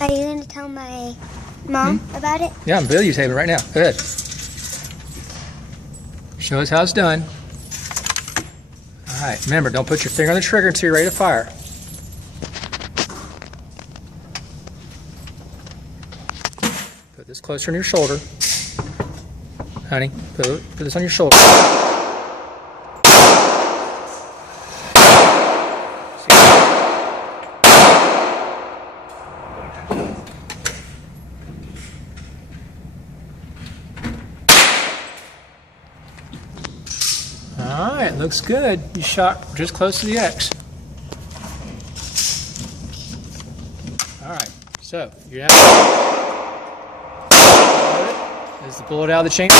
Are you going to tell my mom about it? Yeah, I'm videotaping right now. Go ahead. Show us how it's done. All right, remember, don't put your finger on the trigger until you're ready to fire. Put this closer on your shoulder. Honey, put this on your shoulder. Alright, looks good. You shot just close to the X. Alright, so you have. There's the bullet out of the chamber.